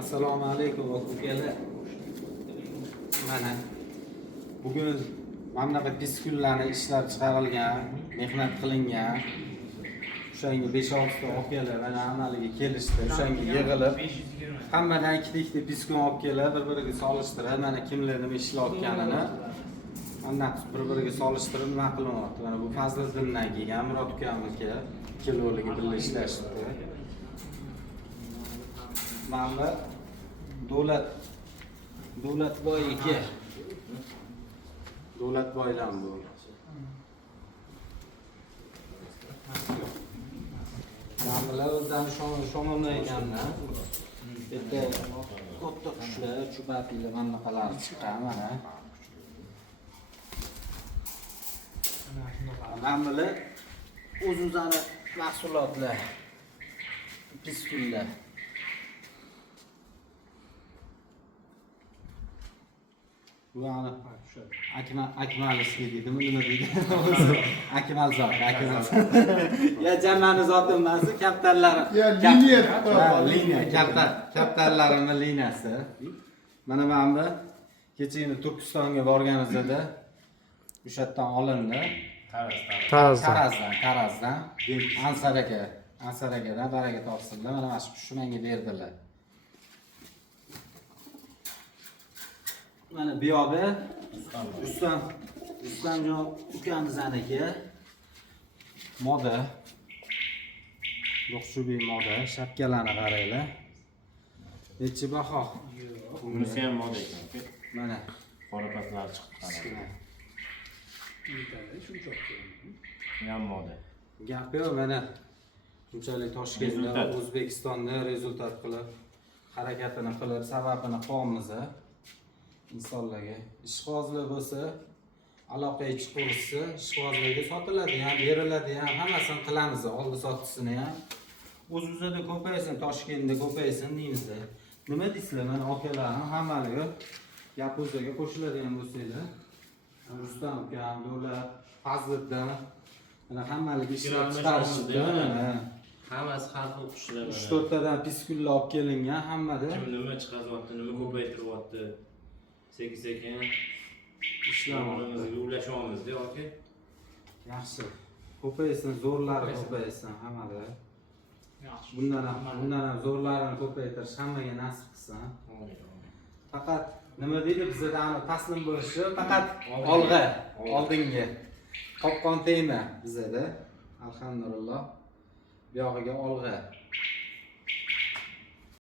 Assalomu alaykum ukalar. Mana bugun mana bunaqa piskullarni ishlab chiqarilgan, mehnat qilingan. O'shanga 5-6 ta ukalar mana amaliga kelishdi. O'shanga yig'ilib hammadan ikkita piskun olib kelib, bir-biriga solishtirib, mana kimlar nima ishlayotganini ondan bir-biriga solishtirib nima qilyapti. Mana bu Fazliddindan kelgan Murod ukamniki kiloligi birga ishlashdi. Mana Davlatboy aka. Davlatboydan bu. Namlar o'zdan shomona ekanda. Bitta katta qushlar, chubapilar mana bunaqalar chiqqan mana. Namlar o'z-o'zini mahsulotlar. Piskullar. Bu ana Akmalskiy deydimi, nima deydi? Akmalzod. Ya jammani zotim emas, kaptarlarim. Ya liniya, kaptarlarimning liniyasi. Mana bu kechagina Turkistonga borganimizda o'sha yerdan olindi. Tarazdan. Ansar akadan baraka topsinlar. Mana shu qushni menga berdilar. Mana bu yoqda Rustamjon ukamizaniki moda. Yo'qshubiy moda, shapkalarni qaranglar. Necha baho? Bunisi ham moda ekan. Mana Qora patlar chiqqan. Ham moda. Gap yo'q, mana shunchalik Toshkentda, O'zbekistonda rezultat qilib, harakatini qilib, sababini qilamiz. Insonlarga ishqibozlar bo'lsa, aloqa chiqarsa, ishqibozlarga sotiladi ham, beriladi ham, hammasini qilamiz, oldi sotisini ham. O'z-o'zida ko'paysin, Toshkentda ko'paysin deymiz. Nima deysizlar? Mana akalarning hammaliga gap o'ziga qo'shiladigan bo'lsanglar, Rustam ukam, Davlat, Fazliddin, mana hammaliga ishlab chiqarishdi. Hammasi har xil qushlar. 3-4 tadan piskullar olib kelingan, hammada Kim nima chiqaryapti, nima ko'paytiryapti. Sekin ishlarimizga ulashyapmiz-da yoki. Yaxshi. Ko'paysin, zo'rlari ko'paysin hammada. Yaxshi. Bundan ham zo'rlarini ko'paytirish hammaga nasib qilsin. Faqat nima deydi, bizda taslim bo'lishi faqat oldinga. Qopqon tegma bizda. Alhamdulillah. Bu yog'iga olg'a.